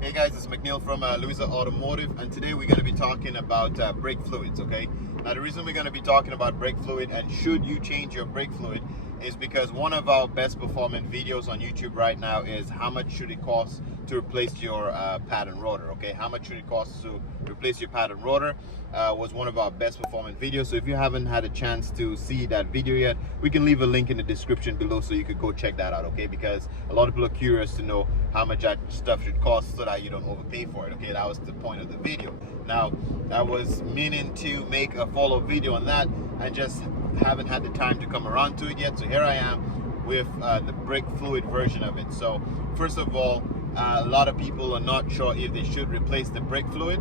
Hey guys, it's McNeil from Louisa Automotive, and today we're going to be talking about brake fluids, okay? Now the reason we're going to be talking about brake fluid and should you change your brake fluid is because one of our best performing videos on YouTube right now is how much should it cost to replace your pad and rotor, okay? How much should it cost to replace your pad and rotor was one of our best performing videos. So if you haven't had a chance to see that video yet, we can leave a link in the description below so you could go check that out, okay? Because a lot of people are curious to know how much that stuff should cost so that you don't overpay for it, okay? That was the point of the video. Now, I was meaning to make a follow-up video on that and just haven't had the time to come around to it yet. So here I am with the brake fluid version of it. So first of all, a lot of people are not sure if they should replace the brake fluid.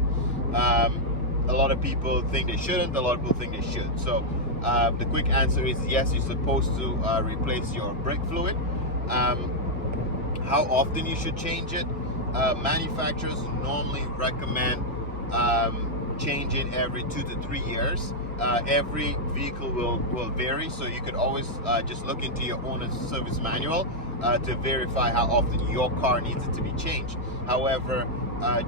A lot of people think they shouldn't, a lot of people think they should. So the quick answer is yes, you're supposed to replace your brake fluid. How often you should change it? Manufacturers normally recommend changing every 2 to 3 years. Every vehicle will vary, so you could always just look into your owner's service manual to verify how often your car needs it to be changed. However,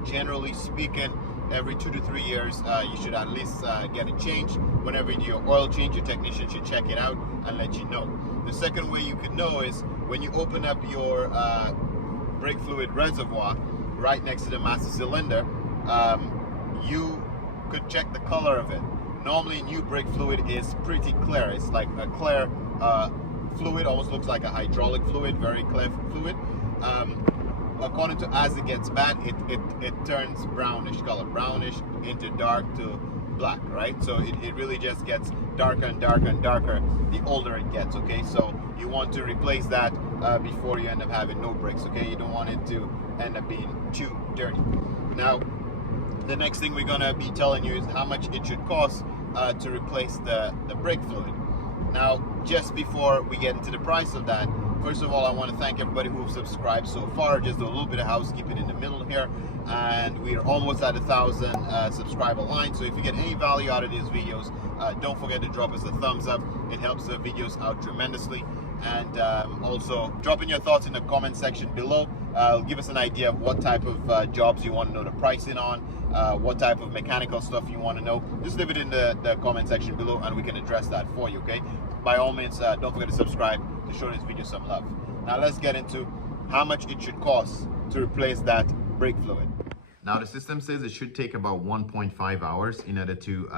generally speaking, every 2 to 3 years you should at least get it changed. Whenever you do your oil change, your technician should check it out and let you know. The second way you could know is when you open up your brake fluid reservoir right next to the master cylinder, you could check the color of it. Normally new brake fluid is pretty clear. It's like a clear fluid, almost looks like a hydraulic fluid, very clear fluid. According to as it gets bad, it turns brownish color, brownish into dark to black, right? So it really just gets darker and darker and darker the older it gets, okay? So you want to replace that before you end up having no brakes, okay? You don't want it to end up being too dirty. Now, the next thing we're gonna be telling you is how much it should cost to replace the brake fluid. Now, just before we get into the price of that, first of all, I want to thank everybody who have subscribed so far. Just do a little bit of housekeeping in the middle here, and we're almost at 1,000 subscriber line. So if you get any value out of these videos, don't forget to drop us a thumbs up. It helps the videos out tremendously. And also drop in your thoughts in the comment section below. Give us an idea of what type of jobs you want to know the pricing on, what type of mechanical stuff you want to know. Just leave it in the comment section below and we can address that for you, okay? By all means, don't forget to subscribe to show this video some love. Now let's get into how much it should cost to replace that brake fluid. Now the system says it should take about 1.5 hours in order to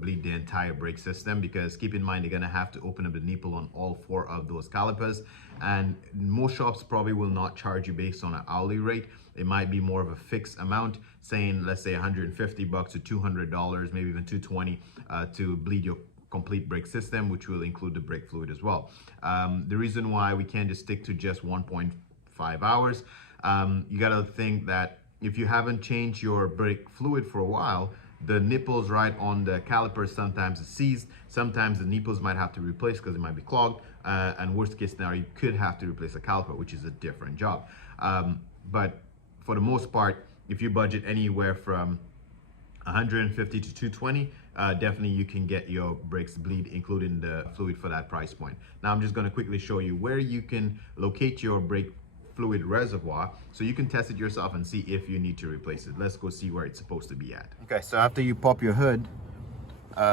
bleed the entire brake system, because keep in mind, they're gonna have to open up the nipple on all 4 of those calipers, and most shops probably will not charge you based on an hourly rate. It might be more of a fixed amount, saying let's say $150 to $200, maybe even $220 to bleed your complete brake system, which will include the brake fluid as well. The reason why we can't just stick to just 1.5 hours, you gotta think that if you haven't changed your brake fluid for a while, the nipples right on the calipers sometimes is seized. Sometimes the nipples might have to replace because it might be clogged. And worst case scenario, you could have to replace a caliper, which is a different job. But for the most part, if you budget anywhere from 150 to 220, definitely you can get your brakes bleed, including the fluid for that price point. Now I'm just going to quickly show you where you can locate your brake fluid reservoir so you can test it yourself and see if you need to replace it. Let's go see where it's supposed to be at. Okay, so after you pop your hood,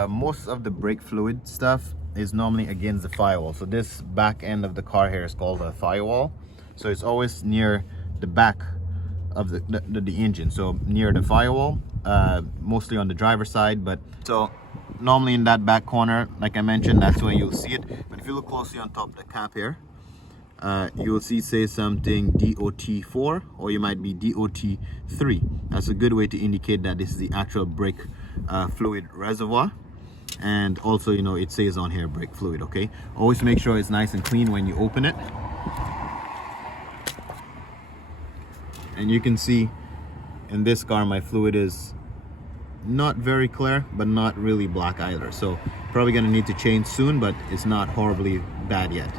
most of the brake fluid stuff is normally against the firewall. So this back end of the car here is called a firewall. So it's always near the back of the engine, so near the firewall, mostly on the driver's side. But so normally in that back corner, like I mentioned, that's where you'll see it. But if you look closely on top of the cap here, you will see say something DOT4, or you might be DOT3. That's a good way to indicate that this is the actual brake fluid reservoir. And also, you know, it says on here brake fluid, okay? Always make sure it's nice and clean when you open it. And you can see in this car my fluid is not very clear, but not really black either. So probably gonna need to change soon, but it's not horribly bad yet.